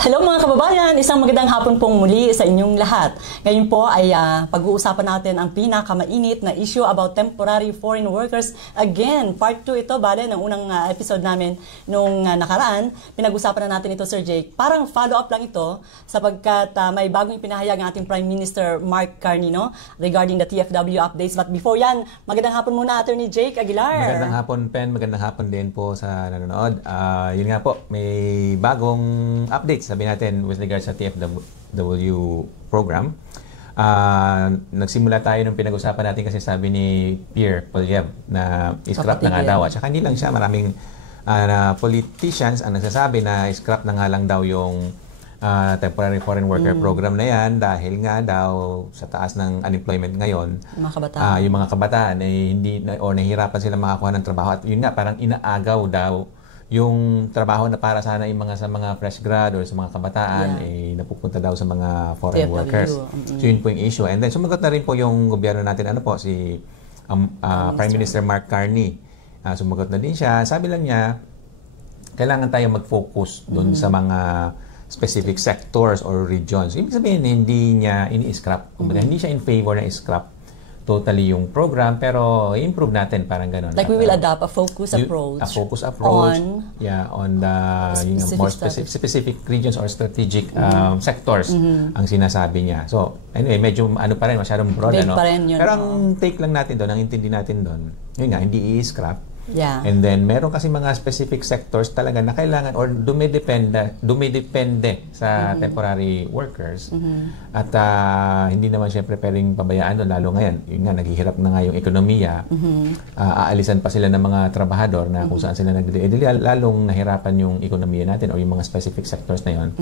Hello mga kababayan! Isang magandang hapon pong muli sa inyong lahat. Ngayon po ay pag-uusapan natin ang pinakamainit na issue about temporary foreign workers. Again, part 2 ito, bale, ng unang episode namin nung nakaraan. Pinag-usapan na natin ito, Sir Jake. Parang follow-up lang ito sapagkat may bagong ipinahayag ang ating Prime Minister Mark Carney regarding the TFW updates. But before yan, magandang hapon muna, Attorney Jake Aguilar. Magandang hapon, Pen. Magandang hapon din po sa nanonood. Yun nga po, may bagong updates. Sabi natin with regards sa TFW program. Nagsimula tayo nung pinag-usapan natin kasi sabi ni Pierre Poilievre na scrap na nga daw. At saka hindi lang siya, maraming politicians ang nagsasabi na scrap na nga lang daw yung temporary foreign worker program na yan dahil nga daw sa taas ng unemployment ngayon, yung mga kabataan ay nahihirapan sila makakuha ng trabaho. At yun nga, parang inaagaw daw yung trabaho na para sana yung sa mga fresh grad or sa mga kabataan napupunta daw sa mga foreign workers. So yun po yung issue. And then sumagot na rin po yung gobyerno natin, si Prime Minister Mark Carney. Sumagot na din siya. Sabi lang niya, kailangan tayo mag-focus doon sa mga specific sectors or regions. Ibig sabihin, hindi niya ini-scrap. Hindi siya in favor na i-scrap totally yung program, pero improve natin, parang gano'n. Like we will adopt a focus approach. A focus approach on the more specific regions or strategic sectors ang sinasabi niya. So, anyway, medyo pa rin, masyadong broad. Pero ang take lang natin doon, ang intindi natin doon, yun nga, hindi i-scrap. And then, meron kasi mga specific sectors talaga na kailangan or dumidepende sa temporary workers. At hindi naman siyempre pwedeng pabayaan doon, lalo ngayon. Yun nga, naghihirap na nga yung ekonomiya. Aalisan pa sila ng mga trabahador na kung saan sila lalong nahirapan yung ekonomiya natin o yung mga specific sectors na yun.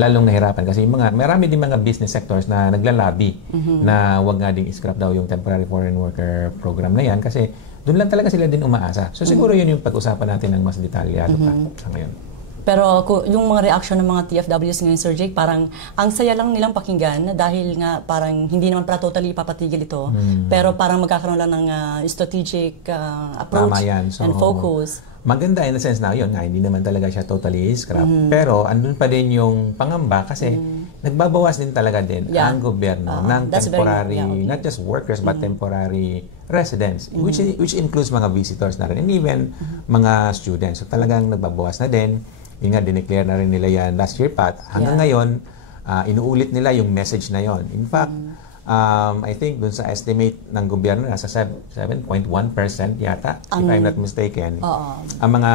Lalong nahirapan kasi marami din mga business sectors na naglalabi na wag nga ding i-scrap daw yung temporary foreign worker program na yan kasi doon lang talaga sila din umaasa. So siguro yun yung pag-usapan natin ng mas detalyado pa sa ngayon. Pero yung mga reaction ng mga TFWs ngayon, Sir Jake, parang ang saya lang nilang pakinggan dahil nga parang hindi naman para totally ipapatigil ito. Pero parang magkakaroon lang ng strategic approach and focus. Maganda in the sense na yun nga, hindi naman talaga siya totally scrap. Pero andun pa din yung pangamba kasi nagbabawas din talaga din ang gobyerno ng temporary, not just workers but temporary residents, which includes mga visitors na rin and even mga students. So talagang nagbabawas na din. Yung nga, dineclare na rin nila yan last year pa. Hanggang ngayon, inuulit nila yung message na yon. In fact, I think dun sa estimate ng gobyerno, nasa 7.1% yata, if I'm not mistaken, ang mga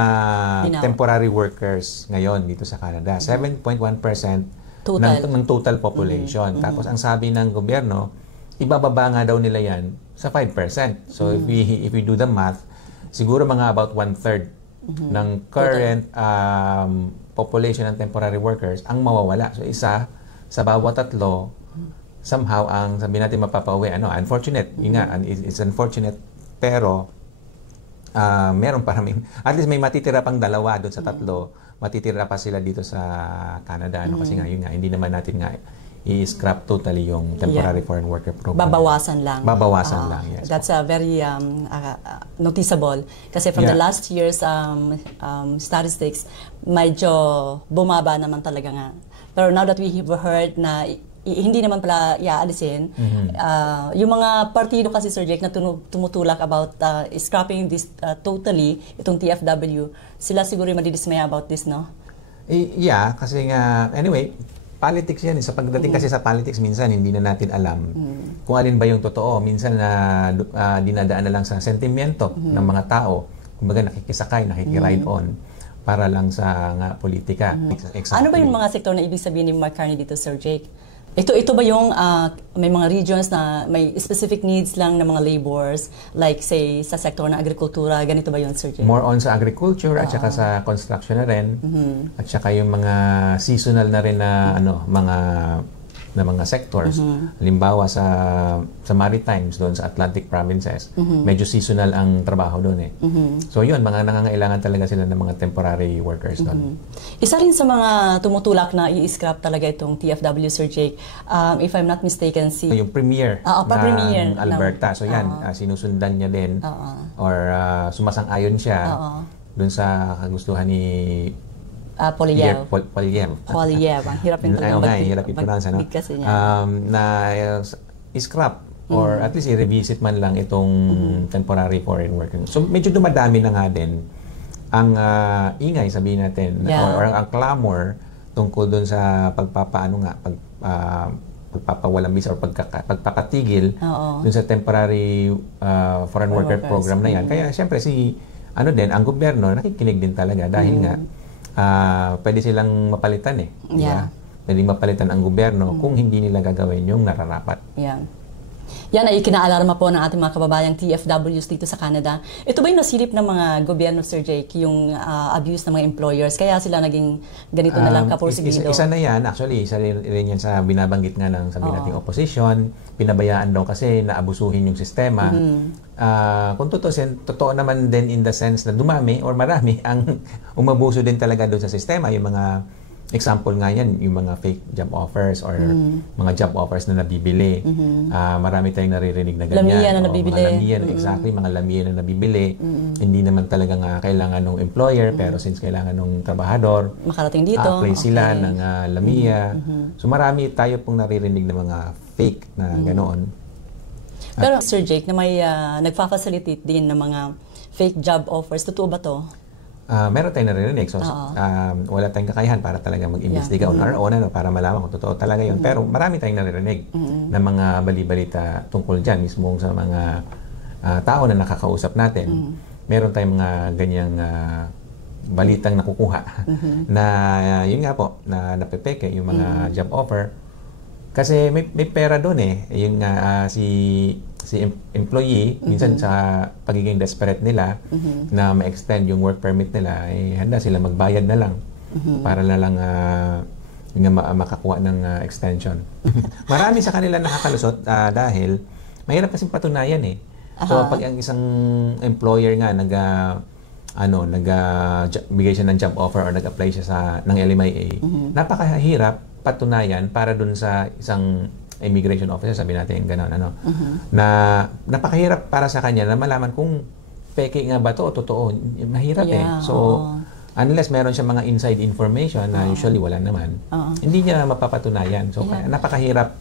temporary workers ngayon dito sa Canada. 7.1% ng total population. Tapos ang sabi ng gobyerno, ibababa nga daw nila yan sa 5%. So if we do the math, siguro mga about 1/3 ng current population ng temporary workers ang mawawala. So isa sa bawat tatlo, somehow ang sabi natin mapapauwi, unfortunate. It's unfortunate, pero meron pa rin, at least may matitira pang dalawa doon sa tatlo, matitira pa sila dito sa Canada. Kasi nga, hindi naman natin nga i-scrap totally yung temporary foreign worker program. Babawasan lang. Babawasan lang, yes. That's very noticeable. Kasi from the last year's statistics, medyo bumaba naman talaga nga. Pero now that we have heard na hindi naman pala iaalisin, yung mga partido kasi, Sir Jake, na tumutulak about scrapping this totally, itong TFW, sila siguro yung madidismaya about this, no? Yeah, kasi nga, anyway, politics yan. Sa pagdating kasi sa politics, minsan hindi na natin alam kung alin ba yung totoo. Minsan dinadaan na lang sa sentimiento ng mga tao. Kumbaga nakikisakay, nakikiride on para lang sa politika. Exactly. Ano ba yung mga sektor na ibig sabihin ni Mark Carney dito, Sir Jake? Ito ba yung may mga regions na may specific needs lang ng mga laborers, like say sa sektor ng agrikultura, ganito ba yun, Sir Jake? More on sa agriculture at saka sa construction na rin. At saka yung mga seasonal na rin na mga sectors. Halimbawa sa maritimes doon sa Atlantic provinces, medyo seasonal ang trabaho doon . So yun, mga nangangailangan talaga sila ng mga temporary workers doon. Isa rin sa mga tumutulak na i-scrap talaga itong TFW, Sir Jake, if I'm not mistaken, yung premier ng Alberta. So yan, sinusundan niya din or sumasang-ayon siya doon sa kagustuhan ni Polyev. Polyev. Ang hirap yung hirap i-pronounce, ano? Kasi niya. Na scrap or at least i-revisit man lang itong temporary foreign worker. So medyo dumadami na nga din ang ingay, sabihin natin, or ang clamor tungkol doon sa pagpapawalang visa or pagpapatigil doon sa temporary foreign worker program na yan. Kaya siyempre ang gobyerno nakikinig din talaga dahil nga pwede silang mapalitan diba? Pwede mapalitan ang gobyerno kung hindi nila gagawin yung nararapat. Yan ay kinaalarma po ng ating mga kababayang TFWs dito sa Canada. Ito ba yung nasilip ng mga gobyerno, Sir Jake, yung abuse ng mga employers? Kaya sila naging ganito na lang kapursigido? Isa na yan. Actually, isa rin yan sa binabanggit nga ng sabihin nating opposition. Pinabayaan daw kasi naabusuhin yung sistema. Kung totoo naman din in the sense na dumami or marami ang umabuso din talaga doon sa sistema. Yung mga example nga yan, yung mga fake job offers or mga job offers na nabibili. Marami tayong naririnig na ganyan. Lamiya na nabibili. Mga lamiya, exactly, mga lamiya na nabibili. Hindi naman talaga kailangan ng employer, pero since kailangan ng trabahador, makarating dito. Apply sila ng lamiya. So marami tayo pong naririnig na mga fake na ganoon. Pero Sir Jake, na may nagfa-facilitate din ng mga fake job offers, totoo ba to? Meron tayong naririnig. So, wala tayong kakayahan para talaga mag-investiga on our own para malaman kung totoo talaga yun. Pero marami tayong naririnig na mga bali-balita tungkol dyan, mismo sa mga tao na nakakausap natin. Meron tayong mga ganyang balitang nakukuha na yun nga po, na napepeke yung mga job offer. Kasi may pera doon yung si employee, minsan sa pagiging desperate nila na ma-extend yung work permit nila, handa sila magbayad na lang para na lang makakuha ng extension. Marami sa kanila nakakalusot dahil mahirap kasing patunayan So pag ang isang employer nga nagbigay siya ng job offer or nag-apply siya ng LMIA, napakahirap patunayan para dun sa isang immigration officer, sabi natin gano'n, na napakahirap para sa kanya na malaman kung peke nga ba to o totoo. Mahirap So, unless meron siya mga inside information na usually wala naman, hindi niya mapapatunayan. So, kaya napakahirap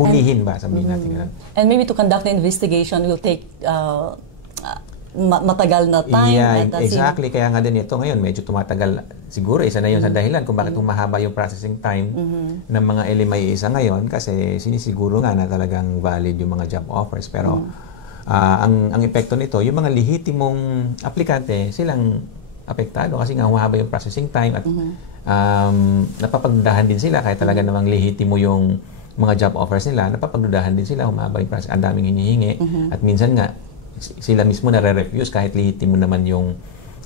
hulihin ba, sabihin natin gano'n. And maybe to conduct the investigation will take matagal na time. Exactly. Kaya nga din ito ngayon, medyo tumatagal. Siguro isa na yun sa dahilan kung bakit mahaba yung processing time ng mga LMIA sa ngayon kasi sinisiguro nga na talagang valid yung mga job offers. Pero ang epekto nito, yung mga lehitimong aplikante, silang apektado kasi nga humahaba yung processing time at napapagdudahan din sila kahit talaga namang lehitimo yung mga job offers nila, napapagdudahan din sila, humahaba yung process, ang daming hinihingi at minsan nga sila mismo nare-refuse kahit lehitimo naman yung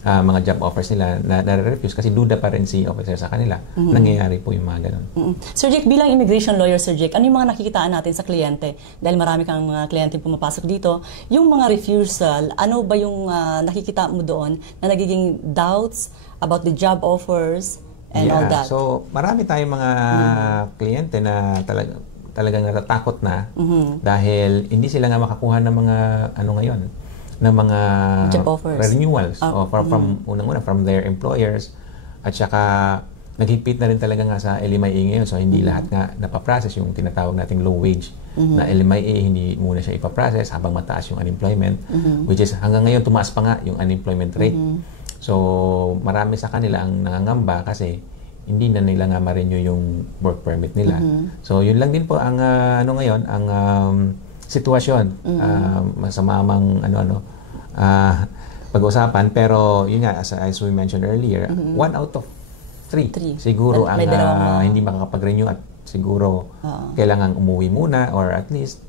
mga job offers nila nare-refuse kasi duda pa rin si officer sa kanila. Nangyayari po yung mga ganun. Sir Jake, bilang immigration lawyer, Sir Jake, ano yung mga nakikitaan natin sa kliyente? Dahil marami kang mga kliyente pumapasok dito. Yung mga refusal, ano ba yung nakikita mo doon na nagiging doubts about the job offers and all that? So, marami tayong mga kliyente na talagang natatakot na dahil hindi sila nga makakuha ng mga ng mga renewals from unang-una from their employers at saka naghigpit na rin talaga nga sa LMIA ngayon so hindi lahat nga napaprocess yung tinatawag nating low wage na LMIA hindi muna siya ipaprocess habang mataas yung unemployment which is hanggang ngayon tumaas pa nga yung unemployment rate so marami sa kanila ang nangangamba kasi hindi na nila nga ma-renew yung work permit nila. So, yun lang din po ang ngayon, ang sitwasyon. Masamamang pag-usapan. Pero, yun nga, as we mentioned earlier, 1 out of 3 siguro ang hindi makakapag-renew at siguro kailangan umuwi muna or at least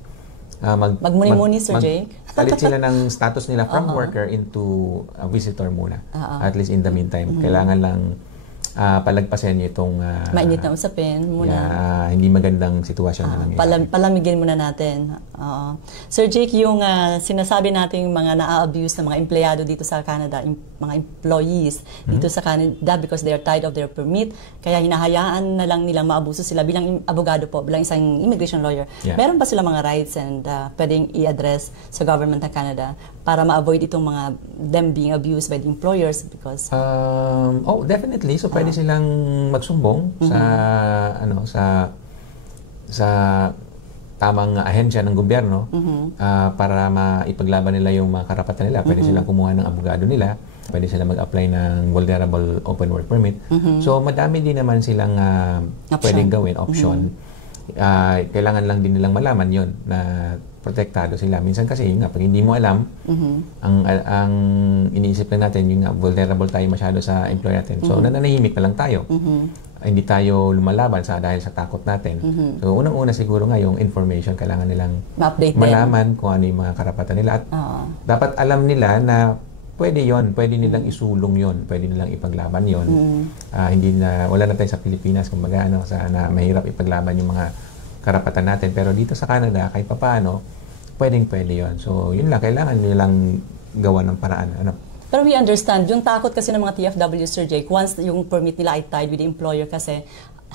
magmuni-muni, Sir Jake. Palit sila ng status nila from worker into visitor muna. At least in the meantime. Kailangan lang palagpasin niyo itong mainit na usapin muna. Hindi magandang sitwasyon na nangyayari. Palamigin muna natin. Sir Jake, yung sinasabi nating mga na-abuse na mga empleyado dito sa Canada, mga employees dito sa Canada because they are tired of their permit, kaya hinahayaan na lang nilang maabuso sila bilang abogado po, bilang isang immigration lawyer. Meron ba sila mga rights and pwedeng i-address sa government ng Canada para ma-avoid itong mga them being abused by the employers because... definitely. So, pwede silang magsumbong sa tamang ahensya ng gobyerno para maipaglaban nila yung mga karapatan nila. Pwede silang kumuha ng abogado nila. Pwede silang mag-apply ng vulnerable open work permit. So, madami din naman silang pwedeng gawin, option. Kailangan lang din nilang malaman yon na protektado sila. Minsan kasi, yun nga, pag hindi mo alam, ang iniisip lang natin, yung nga, vulnerable tayo masyado sa employer natin. So, nananahimik na lang tayo. Hindi tayo lumalaban dahil sa takot natin. So, unang-una siguro nga yung information, kailangan nilang malaman kung ano yung mga karapatan nila. At dapat alam nila na pwede nilang isulong yon, pwede nilang ipaglaban yon. Wala na tayo sa Pilipinas, kumbaga, na mahirap ipaglaban yung mga karapatan natin. Pero dito sa Canada, kahit papaano, pwede yon. So, yun lang, kailangan nilang gawa ng paraan. Pero we understand, yung takot kasi ng mga TFW, Sir Jake, once yung permit nila ay tied with the employer kasi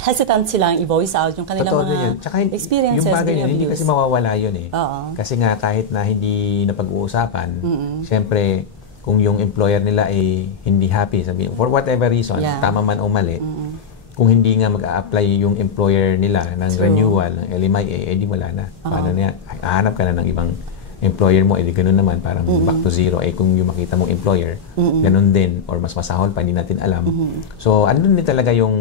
hesitant silang i-voice out yung kanilang mga experiences. Yung bagay yun, hindi kasi mawawala yun eh. Kasi nga kahit na hindi napag-uusapan, syempre, kung yung employer nila ay hindi happy, for whatever reason, tama man o mali, kung hindi nga mag-a-apply yung employer nila ng renewal, ng LMIA, di wala na. Paano na yan? Hahanap ka na ng ibang employer mo, ganoon naman, parang back to zero. Kung yung makita mong employer, ganoon din, or mas masahol pa, hindi natin alam. So, andun din talaga yung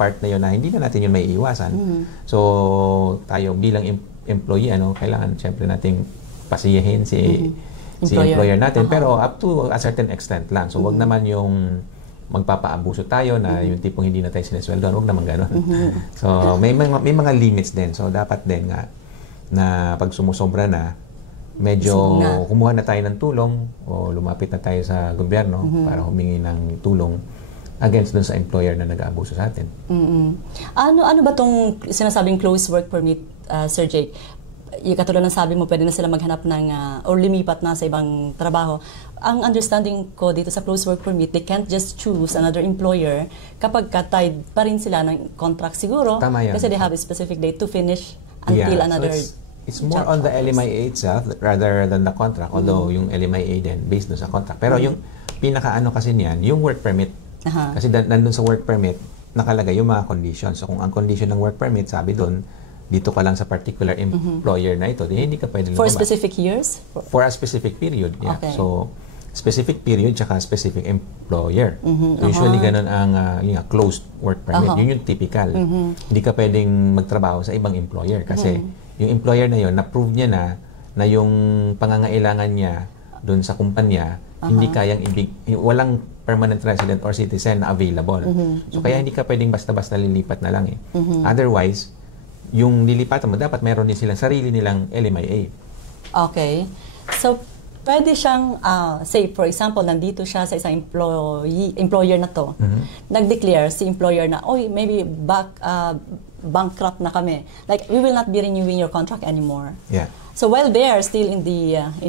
part na yun na hindi na natin yun may iiwasan. So, tayo bilang employee, kailangan syempre nating pasiyahin si employer natin, pero up to a certain extent lang. So, wag naman yung magpapaabuso tayo na yung tipong hindi na tayo sinesweldoan, wag naman gano'n. So, may mga limits din. So, dapat din nga na pag sumusobra na, medyo kumuha na tayo ng tulong o lumapit na tayo sa gobyerno para humingi ng tulong against dun sa employer na nag-aabuso sa atin. Ano ba tong sinasabing closed work permit, Sir Jake? Yung katulad ng sabi mo, pwede na sila maghanap ng or lumipat na sa ibang trabaho. Ang understanding ko dito sa closed work permit, they can't just choose another employer kapag tied pa rin sila ng contract siguro. Tama yan. Kasi they have a specific date to finish until another It's more on the LMIA itself rather than the contract, although yung LMIA din based doon sa contract. Pero yung pinaka-ano kasi niyan, yung work permit. Kasi nandun sa work permit, nakalagay yung mga conditions. So kung ang condition ng work permit, sabi doon, dito ka lang sa particular employer na ito, hindi ka pwede lumabas. For specific years? For a specific period, yeah. Okay. So, specific period tsaka specific employer. So, usually ganun ang closed work permit. Yun yung typical. Hindi ka pwedeng magtrabaho sa ibang employer kasi yung employer na yun, na-prove niya na yung pangangailangan niya doon sa kumpanya, hindi kayang walang permanent resident or citizen na available. So, kaya hindi ka pwedeng basta-basta lilipat na lang eh. Otherwise, yung lilipatan mo, dapat meron din silang sarili nilang LMIA. Okay. So, pwede siyang, say, for example, nandito siya sa isang employer na to, nag-declare si employer na, maybe bankrupt na kami. Like, we will not be renewing your contract anymore. Yeah. So, while they are still in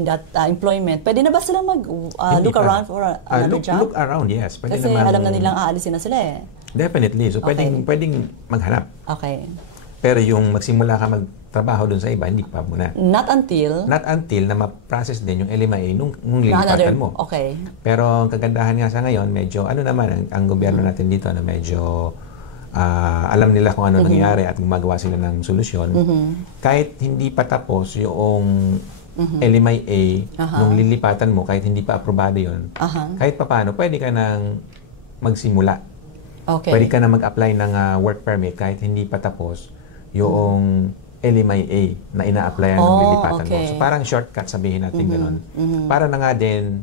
that employment, pwede na ba sila look around for another job? Look around, yes. Pwede kasi alam na nilang aalisin na sila eh. Definitely. So, pwedeng maghanap. Okay. Pero yung magsimula ka magtrabaho doon sa iba, hindi pa muna. Not until na ma-process din yung LMIA nung lilipatan mo. Okay. Pero ang kagandahan nga sa ngayon, medyo, naman, ang gobyerno natin dito na medyo alam nila kung ano nangyayari at gumagawa sila ng solusyon. Kahit hindi pa tapos yung LMIA, nung lilipatan mo, kahit hindi pa aprobado yun, kahit pa paano, pwede ka nang magsimula. Okay. Pwede ka na mag-apply ng work permit kahit hindi pa tapos yung LMIA na ina-applyan ng lilipatan mo. So parang shortcut, sabihin natin ganun. Para na nga din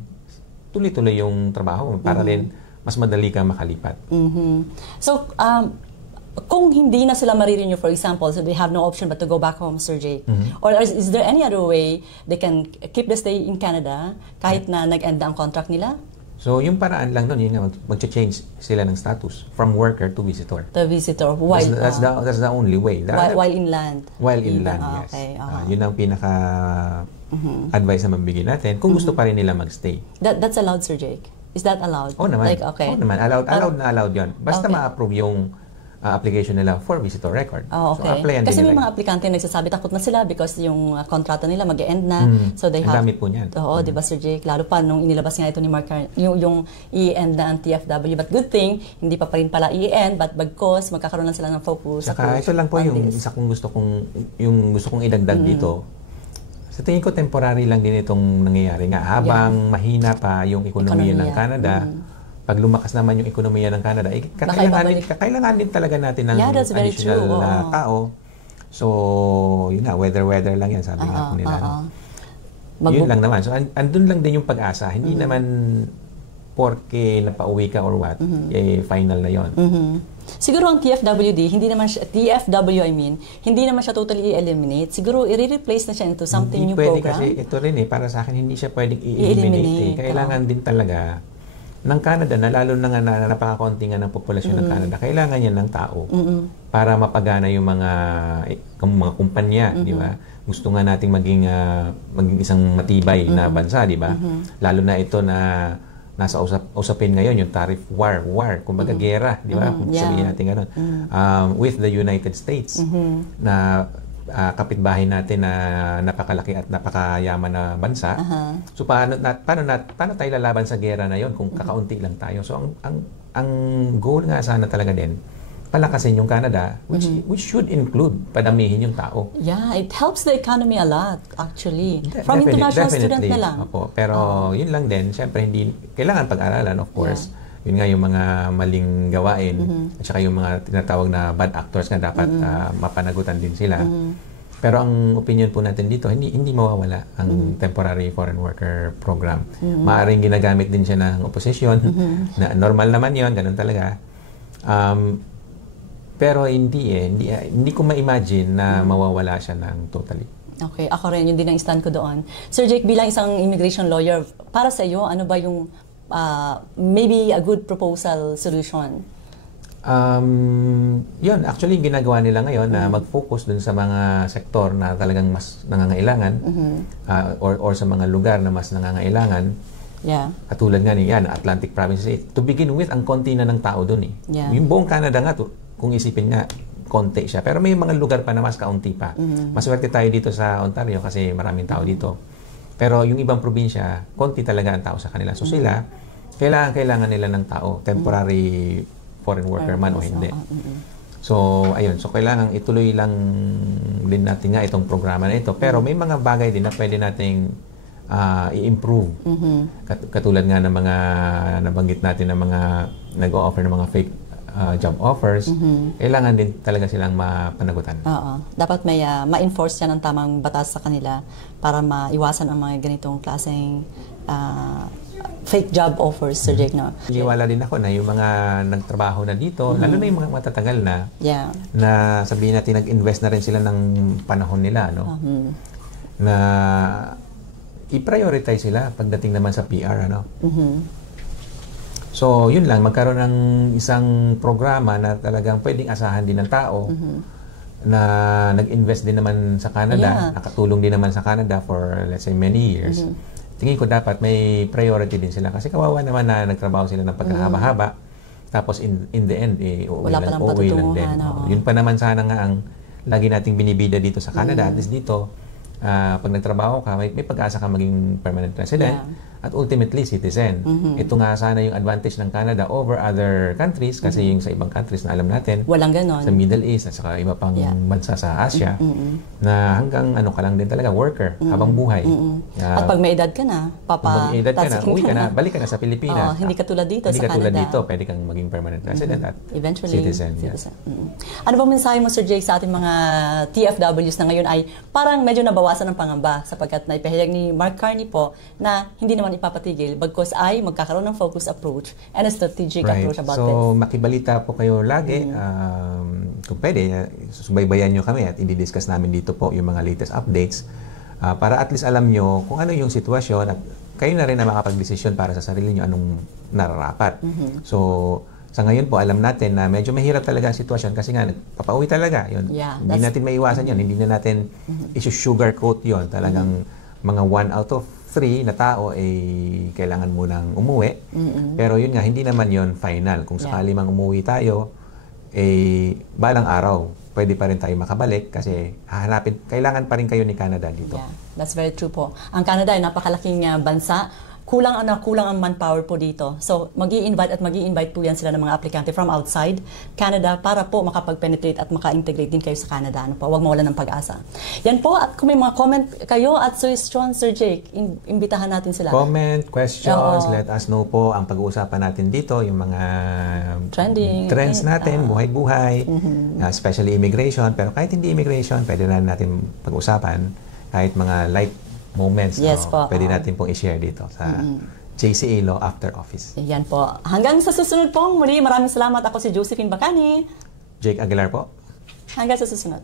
tuloy-tuloy yung trabaho mo. Para din mas madali kang makalipat. So, kung hindi na sila marirenew, for example, so they have no option but to go back home, Sir Jake, or is there any other way they can keep the stay in Canada kahit na nag-end ang contract nila? So, yung paraan lang doon, yun mag-change sila ng status from worker to visitor. To visitor. While, that's the only way. While inland. While inland, yes. Okay. Yun ang pinaka-advice na mabigyan natin kung gusto pa rin nila mag-stay. That's allowed, Sir Jake? Is that allowed? Oo naman. Okay. Oo naman. Allowed yun. Basta ma-approve yung application nila for visitor record. Oh, okay. So, applyan Kasi din may nila. mga aplikante mag-sasabi takot na sila because yung kontrata nila mag-e-end na. So they have... Ang dami po niyan. Oo, di ba Sir Jake? Lalo pa nung inilabas nga ito ni Mark Carney, yung i-end na ang TFW. But good thing, hindi pa rin pala i-end, but bagkos, magkakaroon lang sila ng focus. Saka ito lang po yung isa kong gusto kong idagdag dito. Sa tingin ko, temporary lang din itong nangyayari nga. Habang mahina pa yung ekonomiya ng Canada, pag lumakas naman yung ekonomiya ng Canada, kakailangan din talaga natin ng additional tao. So, yun na, weather lang yan, sabi nga po nila. Yun lang naman. So, andun lang din yung pag-asa. Hindi naman porke napauwi ka or what, final na yon. Siguro ang TFWD, hindi naman siya, TFW hindi naman siya totally i-eliminate. Siguro i-replace na siya into something new program. Kasi ito rin para sa akin, hindi siya pwedeng i-eliminate. Kailangan din talaga ng Canada, na lalo na nga na napakakonti nga ng populasyon ng Canada, kailangan niya ng tao para mapagana yung mga kumpanya, di ba? Gusto nga nating maging isang matibay na bansa, di ba? Lalo na ito na nasa usapin ngayon, yung tariff war, kumbaga gera, di ba? Sabihin natin gano'n. With the United States, na kapitbahay natin na napakalaki at napakayaman na bansa. So paano tayo lalaban sa gera na yon kung kakaunti lang tayo? So ang goal nga sana talaga din, palakasin yung Canada, which should include padamihin yung tao. Yeah, it helps the economy a lot actually. From international student na lang. Opo. Pero yun lang din, syempre hindi kailangan pag-aralan, of course. Yun nga yung mga maling gawain at saka yung mga tinatawag na bad actors nga dapat mapanagutan din sila. Pero ang opinion po natin dito, hindi mawawala ang temporary foreign worker program. Maaring ginagamit din siya ng opposition, na normal naman yun, ganun talaga. Pero hindi ko ma-imagine na mawawala siya ng totally. Okay, ako rin, yun din ang stand ko doon. Sir Jake, bilang isang immigration lawyer, para sa iyo, ano ba yung maybe a good proposal solution? Yun, actually ginagawa nila ngayon na mag-focus dun sa mga sektor na talagang mas nangangailangan or sa mga lugar na mas nangangailangan. Yeah. Katulad nga yan, Atlantic provinces. To begin with, ang konti na ng tao dun . Yung buong Canada nga, kung isipin nga, konti siya. Pero may mga lugar pa na mas kaunti pa. Maswerte tayo dito sa Ontario kasi maraming tao dito. Pero yung ibang probinsya, konti talaga ang tao sa kanila. So sila, kailangan nila ng tao, temporary foreign worker man o hindi. So, ayun. So, kailangan ituloy lang din natin nga itong programa na ito. Pero may mga bagay din na pwede nating i-improve. Katulad nga ng mga nabanggit natin ng mga nag-o-offer ng mga fake job offers, kailangan din talaga silang mapanagutan. Oo. Dapat may ma-enforce yan ng tamang batas sa kanila para maiwasan ang mga ganitong klaseng fake job offers, Sir Jake, no? Iwala din ako na yung mga nagtrabaho na dito, lalo na yung mga matatagal na, na sabihin natin nag-invest na rin sila ng panahon nila, no? Na i-prioritize sila pagdating naman sa PR, ano? So, yun lang, magkaroon ng isang programa na talagang pwedeng asahan din ng tao na nag-invest din naman sa Canada, nakatulong din naman sa Canada for, let's say, many years. Tingin ko dapat may priority din sila kasi kawawa naman na nagtrabaho sila ng pagkahaba-haba tapos in the end, uuwi lang din. Yun pa naman sana nga ang lagi nating binibida dito sa Canada. At least dito, pag nagtrabaho ka, may pag-asa ka maging permanent resident. At ultimately citizen. Ito nga sana yung advantage ng Canada over other countries kasi yung sa ibang countries na alam natin, walang ganon. Sa Middle East at saka iba pang bansa sa Asia, na hanggang ano ka lang din talaga, worker, habang buhay. At pag may edad ka na, uwi ka na, balik ka na sa Pilipinas. Hindi katulad dito sa Canada. Hindi katulad dito, pwede kang maging permanent resident at eventually citizen. Ano bang mensahe mo, Sir Jake, sa ating mga TFWs na ngayon ay parang medyo nabawasan ng pangamba sapagkat naipahayag ni Mark Carney po na hindi naman ipapatigil bagkus ay magkakaroon ng focus approach and a strategic approach about this. So, makibalita po kayo lagi. Kung pwede, subaybayan nyo kami at i-discuss namin dito po yung mga latest updates para at least alam nyo kung ano yung sitwasyon at kayo na rin na makapag-desisyon para sa sarili nyo anong nararapat. So, sa ngayon po, alam natin na medyo mahirap talaga ang sitwasyon kasi nga, papauwi talaga. Yun. Hindi natin maiwasan yun. Hindi na natin isi-sugarcoat yun. Talagang mga 1 out of 3 na tao kailangan munang umuwi. Pero yun nga, hindi naman yun final. Kung sakali mang umuwi tayo, balang araw, pwede pa rin tayo makabalik kasi kailangan pa rin kayo ni Canada dito. Yeah, that's very true po. Ang Canada ay napakalaking bansa. Kulang ang manpower po dito. So, mag-i-invite po yan sila ng mga aplikante from outside Canada para po makapag-penetrate at maka-integrate din kayo sa Canada. Ano po? Huwag mawalan ng pag-asa. Yan po. At kung may mga comment kayo at suggestion, Sir Jake, imbitahan natin sila. Comment, questions, let us know po ang pag-uusapan natin dito, yung mga trends natin, buhay-buhay, especially immigration. Pero kahit hindi immigration, pwede na natin pag-usapan kahit mga light moments. Yes po. Pwede natin pong i-share dito sa JCA Law After Office. Yan po. Hanggang sa susunod po muli, maraming salamat. Ako si Josephine Bacani. Jake Aguilar po. Hanggang sa susunod.